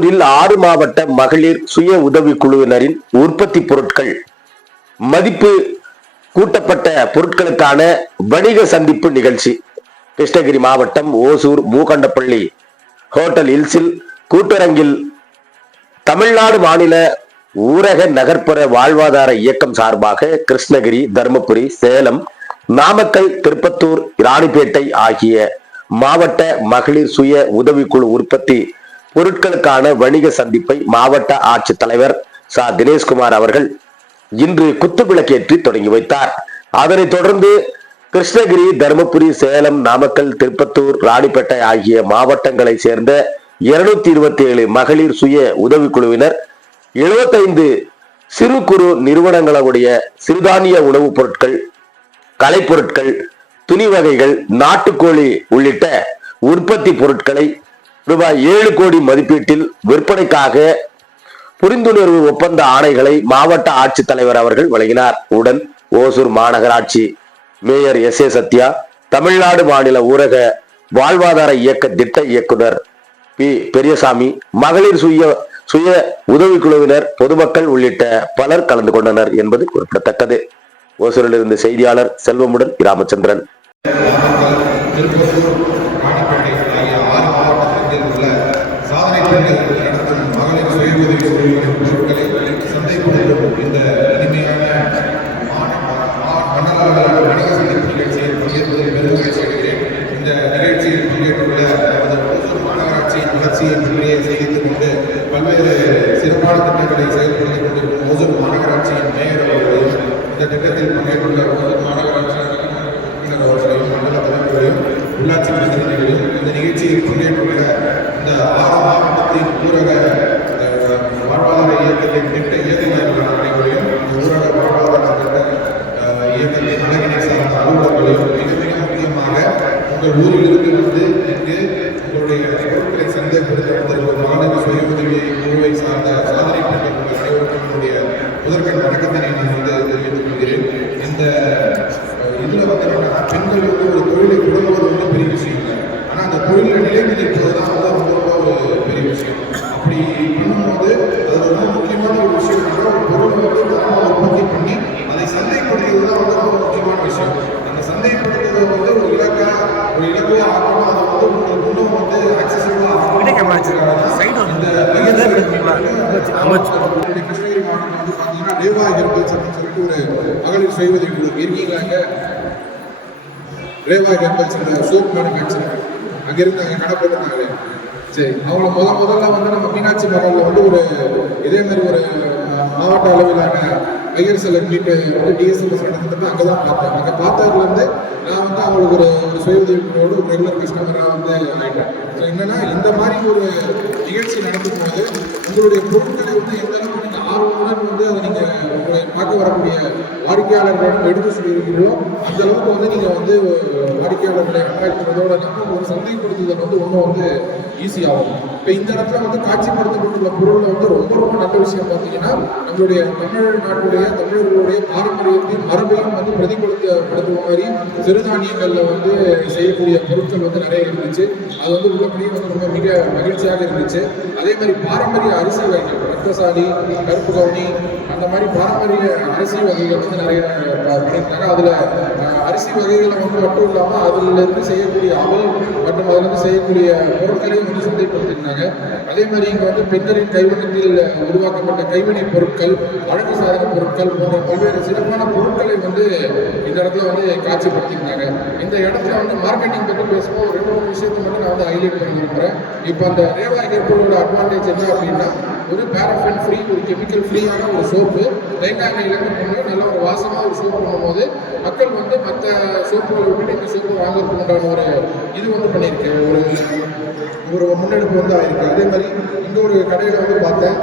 ஓசூரில் ஆறு மாவட்ட மகளிர் சுய உதவி குழுவினரின் உற்பத்தி பொருட்கள். மதிப்பு கூட்டப்பட்ட பொருட்களுக்கான வணிக சந்திப்பு நிகழ்ச்சி. கிருஷ்ணகிரி மாவட்டம் ஓசூர் மூகண்டப்பள்ளி ஹோட்டல் ஹில்ஸில் கூட்டரங்கில் தமிழ்நாடு மாநில ஊரக நகர்ப்புற வாழ்வாதார இயக்கம் சார்பாக கிருஷ்ணகிரி தருமபுரி சேலம் நாமக்கல் திருப்பத்தூர் ராணிப்பேட்டை ஆகிய மாவட்ட மகளிர் சுய உதவிக்குழு உற்பத்தி பொருட்களுக்கான வணிக சந்திப்பை மாவட்ட ஆட்சித்தலைவர் சா. தினேஷ்குமார் அவர்கள் இன்று குத்துவிளக்கேற்றி தொடங்கி வைத்தார். அதனைத் தொடர்ந்து கிருஷ்ணகிரி தருமபுரி சேலம் நாமக்கல் திருப்பத்தூர் ராணிப்பேட்டை ஆகிய மாவட்டங்களை சேர்ந்த இருநூத்தி இருபத்தி ஏழு மகளிர் சுய உதவிக்குழுவினர் எழுபத்தைந்து சிறு குறு நிறுவனங்களுடைய சிறுதானிய உணவுப் பொருட்கள் கலைப்பொருட்கள் துணி வகைகள் நாட்டுக்கோழி உள்ளிட்ட உற்பத்தி பொருட்களை ரூபாய் ஏழு கோடி மதிப்பீட்டில் விற்பனைக்காக புரிந்துணர்வு ஒப்பந்த ஆணைகளை மாவட்ட ஆட்சித்தலைவர் அவர்கள் வழங்கினார். உடன் ஓசூர் மாநகராட்சி mayor S A Sathya Tamil Nadu மாநில ஊரக வாழ்வாதார இயக்க திட்ட இயக்குனர் பி. பெரியசாமி மகளிர் சுய சுய உதவிக்குழுவினர் பொதுமக்கள் உள்ளிட்ட பலர் கலந்து கொண்டனர் என்பது குறிப்பிடத்தக்கது. ஓசூரிலிருந்து செய்தியாளர் செல்வமுடன் ராமச்சந்திரன் திருப்பத்தூர் ராணிப்பேட்டை ஆகிய ஆறு மாவட்டத்தில் உள்ள சாதனை பெண்கள் நடத்தும் மகளிர் சுய உதவி குழுவின் பொருட்களை சந்தைப்படுத்தும் இந்த இனிமையான மா- மா- மண்டல அளவிலான வணிக சந்திப்பு நிகழ்ச்சியில் பங்கேற்பதில் பெருமகிழ்ச்சி அடைகிறேன் இந்த நிகழ்ச்சியில் பங்கேற்றுள்ள நமது ஓசூர் மாநகராட்சியின் வளர்ச்சியை பற்றியே செய்தித்துக் கொண்டு பல்வேறு சிறப்பான திட்டங்களை செயல்படுத்திக் கொண்டிருக்கும் ஓசூர் மாநகராட்சியின் மேயர் அவர்களையும் இந்த திட்டத்தில் பங்கேற்றுள்ள ஓசூர் மாநகராட்சி உறுப்பினர் அவர்களையும் மண்டல தலைவர்களையும் உள்ளாட்சி பிரதிநிதிகளையும் இந்த நிகழ்ச்சியில் பங்கேற்றுள்ள இந்த ஆறு மாவட்டத்தின் ஊரக வாழ்வாதார இயக்கத்தின் திட்ட இயக்குநர்கள் அனைவரையும் இந்த ஊரக வாழ்வாதார திட்ட இயக்கத்தின் அழகினை சார்ந்த அலுவலர்களையும் மிக மிக முக்கியமாக உங்கள் ஊரிலிருந்து வந்து இங்கு உங்களுடைய பொருட்களை சந்தைப்படுத்த வந்திருக்கும் சுய உதவி குழுவை சார்ந்த சாதனை பெண்கள் அனைவருக்கும் என்னுடைய முதற்கண் வணக்கத்தினை நான் வந்து தெரிவித்துக் கொள்கிறேன். இந்த இதில் வந்து பெண்களுக்கு பெண்கள் வந்து ஒரு தொழிலை தொடங்குவது வந்து பெரிய விஷயம் இல்லை ஆனா அந்த தொழிலில் நிலைத்து நிற்பது தான் வந்து ரொம்ப ரொம்ப ஒரு பெரிய விஷயம் அப்படி பண்ணும்போது அது ரொம்ப முக்கியமான ஒரு விஷயம் என்னன்னா ஒரு பொருளை வந்து தரமாக உற்பத்தி பண்ணி அதை சந்தைப்படுத்துறது தான் வந்து ரொம்ப முக்கியமான விஷயம் அந்த சந்தைப்படுத்துறதை வந்து ஒரு இலக்கா ஒரு இலக்கையா ஆக்கணும் அதை வந்து உங்களுக்கு இன்னும் வந்து அக்சசிபிளாக ஆக்கணும் இந்த நம்மளுடைய கிருஷ்ணகிரி மாவட்டம் வந்து பார்த்தீங்கன்னா தேவா ஹெர்பல்ஸ் அப்படின்னு சொல்லிட்டு ஒரு மகளிர் இருக்கீங்களாங்க உதவி குழு ரேவா ஹெர்பல்ஸ் சோப் மேனுஃபேக்சரிங் அங்கிருந்து அங்கே கடை போட்டிருந்தாங்களே. சரி அவங்கள முத முதல்ல வந்து நம்ம மீனாட்சி மகாலில் வந்து ஒரு இதே மாதிரி ஒரு மாவட்ட அளவிலான ஐயர் செலர் மீட்டு வந்து டிஎஸ்எம்எஸ் நடந்துட்டு அங்கே தான் பார்த்தேன். அங்கே பார்த்ததுலேருந்து நான் வந்து அவங்களுக்கு ஒரு ஒரு சுய உதவி ஒரு ரெகுலர் கஸ்டமராக வந்து ஆகிட்டேன் ஸோ என்னன்னா இந்த மாதிரி ஒரு நிகழ்ச்சி நடத்தும் போது உங்களுடைய பொருட்களை வந்து எந்த ஆர்வமுடன் வந்து அதை நீங்கள் உங்களை பார்க்க வரக்கூடிய வாடிக்கையாளர்களிடம் எடுத்து சொல்லியிருக்கிறீர்களோ அந்த அளவுக்கு வந்து நீங்கள் வந்து வாடிக்கையாளர்களை அட்ராக்ட் நம்ம ஒரு சந்தைப்படுத்துதல் வந்து ஒன்றும் வந்து ஈஸியாகும் இப்போ இந்த இடத்துல வந்து காட்சிப்படுத்தப்பட்டுள்ள பொருளில் வந்து ரொம்ப ரொம்ப நல்ல விஷயம் பார்த்தீங்கன்னா நம்மளுடைய தமிழ்நாட்டுடைய தமிழர்களுடைய பாரம்பரியத்தையும் மரபையும் வந்து பிரதிபலித்தப்படுத்துವ மாதிரி சிறுதானியங்களில் வந்து செய்யக்கூடிய பொருட்கள் வந்து நிறைய இருந்துச்சு. அது வந்து உள்ளபடியே வந்து ரொம்ப மிக மகிழ்ச்சியாக இருந்துச்சு. அதே மாதிரி பாரம்பரிய அரிசி வகைகள் ரத்தசாலி கருப்பு கவுனி அந்த மாதிரி பாரம்பரிய அரிசி வகைகள் வந்து நிறைய அஹ், பண்ணியிருந்தாங்க அதில் அரிசி வகைகளை வந்து மட்டும் இல்லாமல் அதிலிருந்து செய்யக்கூடிய அவல் மற்றும் அதிலிருந்து செய்யக்கூடிய பொருட்களையும் வந்து சந்தைப்படுத்தியிருந்தாங்க அதே மாதிரி இங்கே வந்து பின்னரின் கைவினத்தில் உருவாக்கப்பட்ட கைவினை பொருட்கள் அழகு சாதன பொருட்கள் போன்ற பல்வேறு சிறப்பான பொருட்களை வந்து இந்த இடத்துல வந்து காட்சிப்படுத்தியிருந்தாங்க இந்த இடத்துல வந்து மார்க்கெட்டிங் பற்றி பேசும்போது ஒரு ரெண்டு மூணு விஷயத்தை மட்டும் நான் வந்து ஹைலைட் பண்ணி விரும்புகிறேன் இப்போ அந்த ரேவா ஏர்போர்ட்டோட அட்வான்டேஜ் என்ன அப்படின்னா ஒரு பேரஃபின் ஃப்ரீ ஒரு கெமிக்கல் ஃப்ரீயான ஒரு சோப்பு லைட்டாக எண்ணெயிலேருந்து பண்ணி நல்ல ஒரு வாசமாக ஒரு சோப்பு பண்ணும்போது மக்கள் வந்து மற்ற சோப்புகளை விட்டுட்டு இந்த சோப்பு வாங்குறதுக்கு உண்டான ஒரு இது வந்து பண்ணியிருக்கு. ஒரு ஒரு முன்னெடுப்பு வந்து ஆயிருக்கு. அதே மாதிரி இன்னொரு ஒரு கடையில் வந்து பார்த்தேன்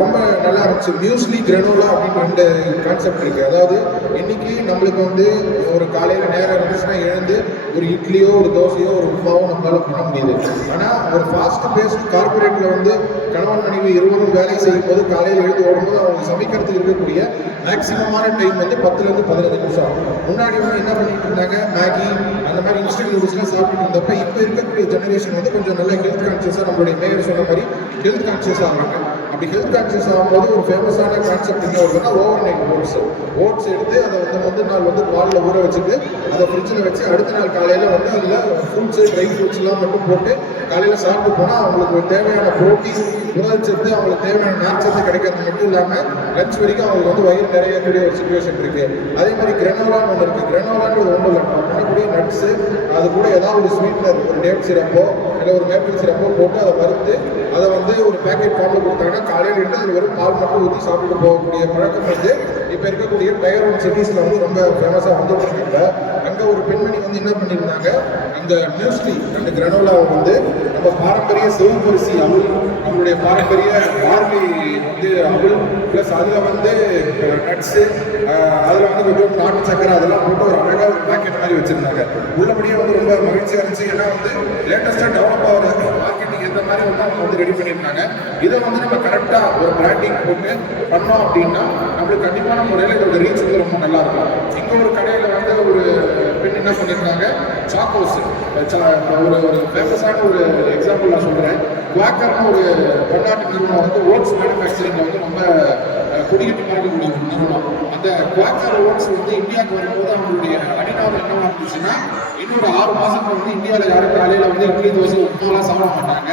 ரொம்ப நல்லா இருந்துச்சு. மியூஸ்லி கிரனோலா அப்படின்னு ரெண்டு கான்செப்ட் இருக்குது அதாவது இன்னைக்கு நம்மளுக்கு வந்து ஒரு காலையில் நேரம் இருந்துச்சுன்னா எழுந்து ஒரு இட்லியோ ஒரு தோசையோ ஒரு உப்புமாவோ நம்மளால பண்ண முடியுது. ஆனால் ஒரு ஃபாஸ்ட் பேஸ்ட் கார்பரேட்டில் வந்து கணவன் மனைவி இருவரும் வேலை செய்யும் போது காலையில் எழுந்து ஓடும்போது அவங்க சமைக்கிறதுக்கு இருக்கக்கூடிய மேக்சிமமான டைம் வந்து பத்துலேருந்து பதினஞ்சு நிமிஷம் ஆகும். முன்னாடி வந்து என்ன பண்ணிட்டு இருந்தாங்க மேகி அந்த மாதிரி இன்ஸ்டன்ட் நூடுல்ஸ்லாம் சாப்பிட்டு இருந்தப்ப இப்போ இருக்கக்கூடிய ஜெனரேஷன் வந்து கொஞ்சம் நல்ல ஹெல்த் கான்சியஸாக நம்மளுடைய மேயர் சொன்ன மாதிரி ஹெல்த் கான்சியஸாக ஆகிறாங்க அப்படி ஹெல்த் கான்சியஸ் ஆகும்போது ஒரு ஃபேமஸான கான்செப்ட் என்ன வருதுன்னா ஓவர் நைட் ஓட்ஸ் ஓட்ஸ் எடுத்து அதை வந்து முந்தின நாள் வந்து பாலில் ஊற வச்சுட்டு அதை ஃப்ரிட்ஜில் வச்சு அடுத்த நாள் காலையில் வந்து அதில் ஃப்ரூட்ஸு ட்ரை ஃப்ரூட்ஸ்லாம் மட்டும் போட்டு காலையில் சாப்பிட்டு போனால் அவங்களுக்கு தேவையான ப்ரோட்டீன் புரதச்சத்து அவங்களுக்கு தேவையான நார்ச்சத்து கிடைக்கிறது மட்டும் இல்லாமல் லஞ்ச் வரைக்கும் அவங்களுக்கு வந்து வயிறு நிறையக்கூடிய ஒரு சுச்சுவேஷன் இருக்குது அதே மாதிரி கிரனோலான்னு ஒன்று இருக்குது கிரனோலான்றது ஒன்றும் இல்லை நம்ம பண்ணக்கூடிய நட்ஸு அது கூட ஏதாவது ஒரு ஸ்வீட்னர் ஒரு டேட் சிரப்போ இல்லை ஒரு மேப்பிள் சிரப்போ போட்டு அதை வறுத்து அதை வந்து ஒரு பேக்கெட் ஃபார்மில் கொடுத்தாங்கன்னா காலையில் எடுத்து அதில் வெறும் பால் மட்டும் ஊற்றி சாப்பிட்டு போகக்கூடிய பழக்கம் வந்து இப்போ இருக்கக்கூடிய டயர் ஒன் சிட்டிஸில் வந்து ரொம்ப ஃபேமஸாக வந்துட்டு இருக்காங்க அங்கே ஒரு பெண்மணி வந்து என்ன பண்ணியிருந்தாங்க? இந்த நியூஸ்லி அந்த கிரனோலாவை வந்து நம்ம பாரம்பரிய சிவப்பரிசி அவுள் நம்மளுடைய பாரம்பரிய பார்லி வந்து அவுள் ப்ளஸ் அதில் வந்து நட்ஸு அதில் வந்து கொஞ்சம் நாட்டு சக்கரை அதெல்லாம் போட்டு ஒரு அழகாக ஒரு பேக்கெட் மாதிரி வச்சுருந்தாங்க. உள்ளபடியே வந்து ரொம்ப மகிழ்ச்சியாக இருந்துச்சு. ஏன்னா வந்து லேட்டஸ்ட்டாக டெவலப் ஆகிற மார்க்கெட்டிங் இந்த மாதிரி வந்து அவங்க வந்து ரெடி பண்ணியிருந்தாங்க. இதை வந்து நம்ம கரெக்டாக ஒரு பிராண்டிங் போட்டு பண்ணோம் அப்படின்னா நம்மளுக்கு கண்டிப்பான முறையில் இதோட ரீச் வந்து ரொம்ப நல்லா இருக்கும். இங்கே ஒரு கடையில் வந்து ஒரு பெண் என்ன பண்ணியிருக்காங்க சாக்கோஸ் ஒரு ஒரு ஃபேமஸான ஒரு எக்ஸாம்பிள் நான் சொல்கிறேன் குவாக்கர்னு ஒரு பன்னாட்டு நிறுவனம் வந்து ஓட்ஸ் மேனுஃபேக்சரிங்கில் வந்து ரொம்ப அஹ், மாறக்கூடிய ஒரு நிறுவனம். அந்த குவாக்கர் ஓட்ஸ் வந்து இந்தியாவுக்கு வரும்போது அவங்களுடைய அடிநாதம் என்னவா இருந்துச்சுன்னா இன்னொரு ஆறு மாதத்துக்கு வந்து இந்தியாவில் யாரும் காலையில் வந்து இட்லி தோசை உப்புமாலாம் சாப்பிட மாட்டாங்க.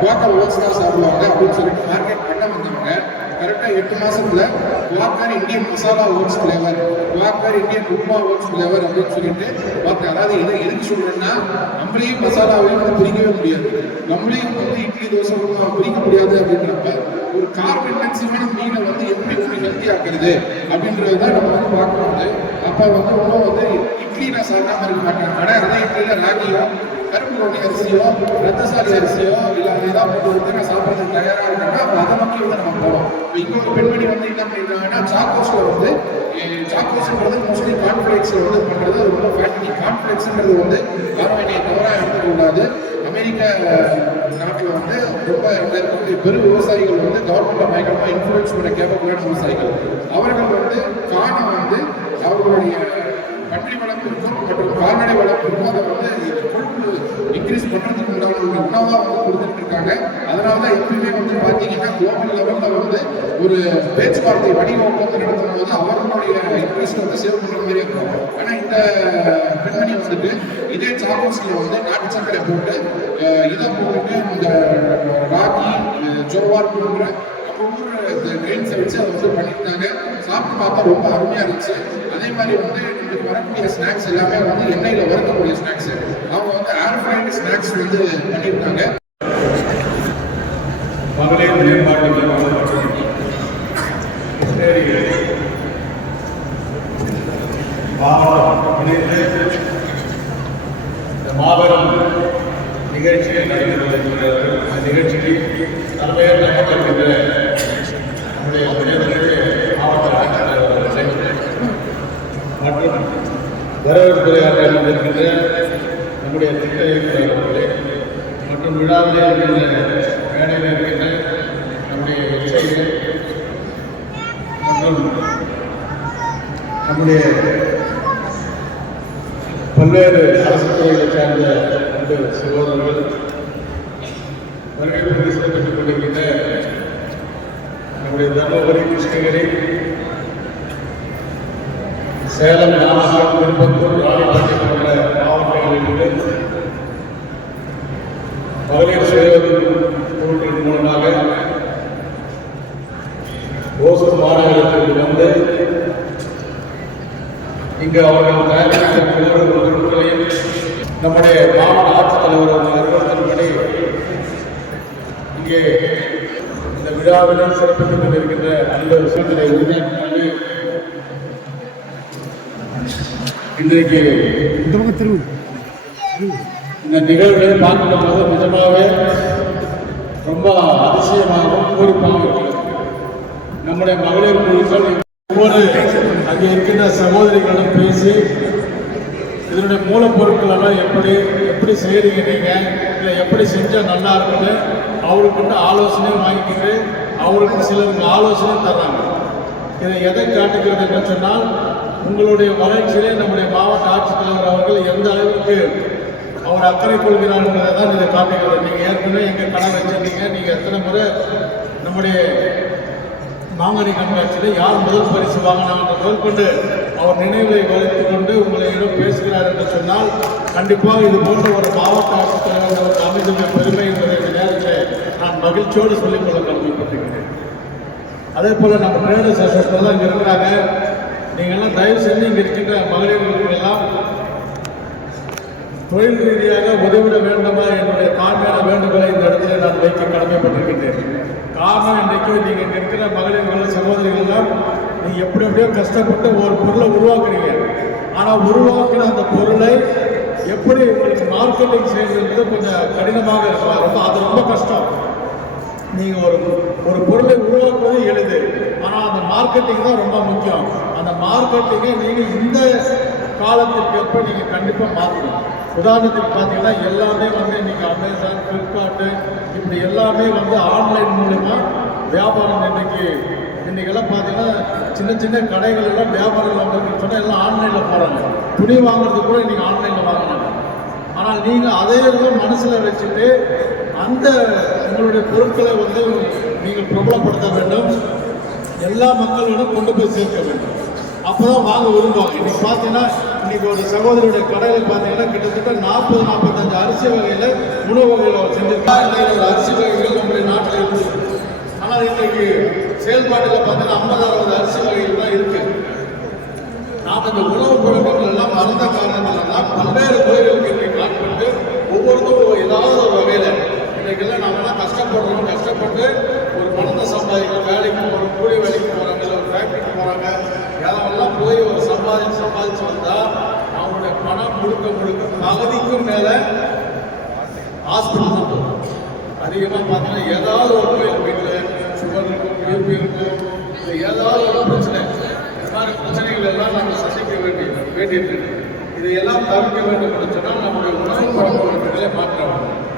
குவாக்கர் ஓட்ஸ் தான் சாப்பிடுவாங்க அப்படின்னு சொல்லிட்டு மார்க்கெட் பண்ண வந்தவங்க கரெக்டாக எட்டு மாதத்தில் Quaker Indian masala oats flavour Quaker Indian upma oats flavour அப்படின்னு சொல்லிட்டு பார்த்தேன் அதாவது இதை எதுக்கு சொல்றேன்னா நம்மளையும் மசாலாவையும் வந்து பிரிக்கவே முடியாது. நம்மளையும் வந்து இட்லி தோசை பிரிக்க முடியாது அப்படின்றப்ப ஒரு கார்பன் இன்டென்சிவான மீனை வந்து எப்படி ஒரு ஹெல்த்தி ஆக்குறது அப்படின்றது தான் நம்ம வந்து பார்க்கும்போது அப்போ வந்து உணவு வந்து இட்லி நான் சாப்பிடாம இருக்க மாட்டேன் கடை அதே இட்லியில் ராகியோ கருப்பு அரிசியோ ரத்தசாலி அரிசியோ இல்லை ஏதாவது போட்டு வந்து நான் சாப்பிட்றதுக்கு தயாராக இருக்கேன்னா அப்போ அதை நோக்கி வந்து நம்ம போகலாம் இப்போ இன்னொரு பெண்மணி வந்து என்ன பண்ணிடுறாங்கன்னா சாக்கோஸில் வந்து சாக்கோஸ்ன்றது மோஸ்ட்லி கான்ஃப்ளெக்ஸில் வந்து பண்ணுறது ரொம்ப ஃபேக்டரி கான்ஃப்ளெக்ஸ்ன்றது வந்து யாரும் என்னை தவறாக எடுத்துக்கூடாது அமெரிக்க நாட்டில் வந்து ரொம்ப இருக்கக்கூடிய பெரும் விவசாயிகள் வந்து கவர்மெண்ட்டை பயங்கரமாக இன்ஃப்ளூயன்ஸ் பண்ண கேட்கக்கூடிய விவசாயிகள். அவர்கள் வந்து காணை வந்து அவர்களுடைய பன்றி வளர்ப்பிற்கும் மற்றும் கால்நடை வளர்ப்பிற்கும் அதை வந்து இன்க்ரீஸ் பண்ணுறதுக்கு உண்டான ஒரு உணவாக வந்து கொடுத்துட்டு இருக்காங்க அதனால தான் எப்பயுமே வந்து பார்த்தீங்கன்னா குளோபல் லெவலில் வந்து ஒரு பேச்சுவார்த்தை வடிவமைப்பு வந்து நடத்தும் போது அவர்களுடைய இன்க்ரீஸ் வந்து சேவ் பண்ணுற மாதிரி இருக்கும். ஆனால் இந்த பெண்மணி வந்துட்டு இதே சாக்கோஸ்ல வந்து நாட்டு சக்கரை போட்டு இதை போட்டு இந்த ராகி ஜோவார் போன்ற ஒவ்வொரு கிரெயின்ஸை வச்சு அதை வந்து பண்ணியிருந்தாங்க. சாப்பிட்டு பார்த்தா ரொம்ப அருமையாக இருந்துச்சு. அதே மாதிரி வந்து நம்மளுக்கு வரக்கூடிய ஸ்நாக்ஸ் எல்லாமே வந்து எண்ணெயில் வறுக்கக்கூடிய ஸ்நாக்ஸ் அவங்க வந்து ஸ்நாக்ஸ் வந்து மகளிர் மேம்பாட்டு மாபெரும் நிகழ்ச்சியை நடைபெறுகின்ற நிகழ்ச்சியில் நிகழ்ச்சிக்கு நடக்கின்ற நம்முடைய உயர்நிலை மாவட்ட ஆட்சித்தலைவர் அவர்களே மற்றும் வரவேற்புரையாற்ற வந்திருக்கின்ற நம்முடைய திட்ட இயக்குநர் அவர்களே மற்றும் விழாவிலே இருக்கின்ற மேடையில் இருக்கின்ற நம்முடைய எச்சரிக்கை மற்றும் நம்முடைய பல்வேறு அரசு துறைகளை சார்ந்த அன்பு சகோதரர்கள் வருகை புரிந்து சிறப்பித்துக் கொண்டிருக்கின்ற நம்முடைய தர்மபுரி கிருஷ்ணகிரி சேலம் நாமக்கல் திருப்பத்தூர் ராணிப்பேட்டை போன்ற மாவட்டங்களிலிருந்து மகளிர் சுயஉதவிக்குழுக்களின் மூலமாக ஓசூர் மாநகரத்திற்கு வந்து இங்கு அவர்கள் தயாரித்த ஒவ்வொரு பொருட்களையும் நம்முடைய மாவட்ட ஆட்சித்தலைவர் நிறுவனத்தின்படி இங்கே இந்த விழாவிலும் சிறப்பித்துக் கொண்டிருக்கின்ற அந்த விஷயங்களை உறுதியாக்கி இன்றைக்கு இந்த நிகழ்வுகளை பார்க்கும் போது நிஜமாகவே ரொம்ப அதிசயமாகவும் பூரிப்பாகவும் இருக்கிறது. நம்முடைய மகளிர் குழுக்கள் ஒவ்வொரு அங்கே இருக்கின்ற சகோதரிகளிடம் பேசி இதனுடைய மூலப்பொருட்கள் எல்லாம் எப்படி எப்படி செய்கிறீங்க நீங்கள் இல்லை எப்படி செஞ்சால் நல்லா இருக்குன்னு அவர்கிட்ட ஆலோசனை வாங்கிக்கிட்டு அவருக்கு சிலருக்கு ஆலோசனை தர்றாங்க. இதை எதை காட்டுகிறது என்று சொன்னால் உங்களுடைய வளர்ச்சியிலே நம்முடைய மாவட்ட ஆட்சித்தலைவர் அவர்கள் எந்த அளவுக்கு அவர் அக்கறை கொள்கிறார் தான் இதை காட்டுகிறது. நீங்கள் ஏற்கனவே எங்கள் கடை வச்சிருந்தீங்க நீங்கள் எத்தனை முறை நம்முடைய மாங்கனி கண்காட்சியில் யார் முதல் பரிசு வாங்கினாங்க முதல் கொண்டு அவர் நினைவுகளை வளர்த்துக் கொண்டு உங்களிடம் பேசுகிறார் என்று சொன்னால் கண்டிப்பாக இது போன்ற ஒரு மாவட்ட ஆட்சித்தலைவர் அமைந்துள்ள பெருமை என்பதை இந்த நேரத்தில் நான் மகிழ்ச்சியோடு சொல்லிக்கொள்ள கடமைப்பட்டிருக்கிறேன். அதே போல் நம்ம ட்ரேடர்ஸ் அசோசியேஷன் இங்கே இருக்கிறாங்க. நீங்கள்லாம் தயவு செஞ்சு இங்கே இருக்கின்ற மகளிர்களுக்கெல்லாம் தொழில் ரீதியாக உதவிட வேண்டுமா? என்னுடைய தாழ்மையான வேண்டுகோளை இந்த இடத்துல நான் வைக்க கடமைப்பட்டிருக்கின்றேன் இன்றைக்கு நீங்கள் இங்கே இருக்கிற மகளிர்கள் சகோதரிகள்லாம் நீங்கள் எப்படி எப்படியோ கஷ்டப்பட்டு ஒரு பொருளை உருவாக்குறீங்க. ஆனால் உருவாக்குன அந்த பொருளை எப்படி உங்களுக்கு மார்க்கெட்டிங் செய்யறது கொஞ்சம் கடினமாக இருக்கும். ரொம்ப அது ரொம்ப கஷ்டம். நீங்கள் ஒரு ஒரு பொருளை உருவாக்குவது எளிது. ஆனால் அந்த மார்க்கெட்டிங் தான் ரொம்ப முக்கியம். அந்த மார்க்கெட்டிங்கை நீங்கள் இந்த காலத்திற்கு ஏற்ப நீங்கள் கண்டிப்பாக மாற்றணும். உதாரணத்துக்கு பார்த்தீங்கன்னா எல்லாமே வந்து நீங்கள் அமேசான் ஃப்ளிப்கார்ட்டு இப்படி எல்லாமே வந்து ஆன்லைன் மூலிமா வியாபாரம் இன்னைக்கு இன்னைக்கெல்லாம் பார்த்தீங்கன்னா சின்ன சின்ன கடைகள் எல்லாம் வியாபாரம் சொன்னால் எல்லாம் ஆன்லைனில் போகிறாங்க துணி வாங்குறது கூட இன்னைக்கு ஆன்லைனில் வாங்கினாங்க ஆனால் நீங்கள் அதையெல்லாம் மனசில் வச்சுட்டு அந்த உங்களுடைய பொருட்களை வந்து நீங்கள் பிரபலப்படுத்த வேண்டும். எல்லா மக்களிடம் கொண்டு போய் சேர்க்க வேண்டும். அப்பதான் வாங்க விரும்புவாங்க. இன்றைக்கி பார்த்தீங்கன்னா இன்றைக்கி ஒரு சகோதரியுடைய கடையில் பார்த்தீங்கன்னா கிட்டத்தட்ட நாற்பது நாற்பத்தஞ்சு அரிசி வகையில் உணவு வகைகள் அவர் ஒரு அரிசி வகைகள் நம்முடைய நாட்டில் இருக்குது ஆனால் இன்றைக்கு செயல்பாட்டில் பார்த்தீங்கன்னா ஐம்பது அறுபது அரிசி வகைகள் தான் இருக்குது நாம் இந்த உணவு பழக்கங்கள் எல்லாம் மறந்த காரணத்தினால பல்வேறு கோயில்களுக்கு இன்றைக்கு ஆட்பட்டு ஒவ்வொருத்தரும் ஏதாவது ஒரு வகையில் இன்றைக்கெல்லாம் நாமெல்லாம் கஷ்டப்படுறோம் கஷ்டப்பட்டு ஒரு பணத்தை சம்பாதிக்கிறோம் வேலைக்கு போகிறோம் கூலி வேலைக்கு போகிறாங்க இல்லை ஒரு ஃபேக்ட்ரிக்கு போகிறாங்க யாரெல்லாம் போய் ஒரு சம்பாதிச்சு சம்பாதிச்சு வந்தால் அவங்களுடைய பணம் முழுக்க முழுக்க பகுதிக்கும் மேலே ஹாஸ்பிட்டல் தான் அதிகமாக பார்த்தீங்கன்னா ஏதாவது ஒரு கோயில் வீட்டில் சுகர் இருக்கும் இருக்கும் ஏதாவது ஒரு பிரச்சனை இந்த மாதிரி பிரச்சனைகள் எல்லாம் நம்ம சந்திக்க வேண்டிய வேண்டியிருக்கு இதையெல்லாம் தவிர்க்க வேண்டும் என்று சொன்னால் நம்முடைய உணவு பழக்க வழக்கங்களே மாற்ற வேண்டும்.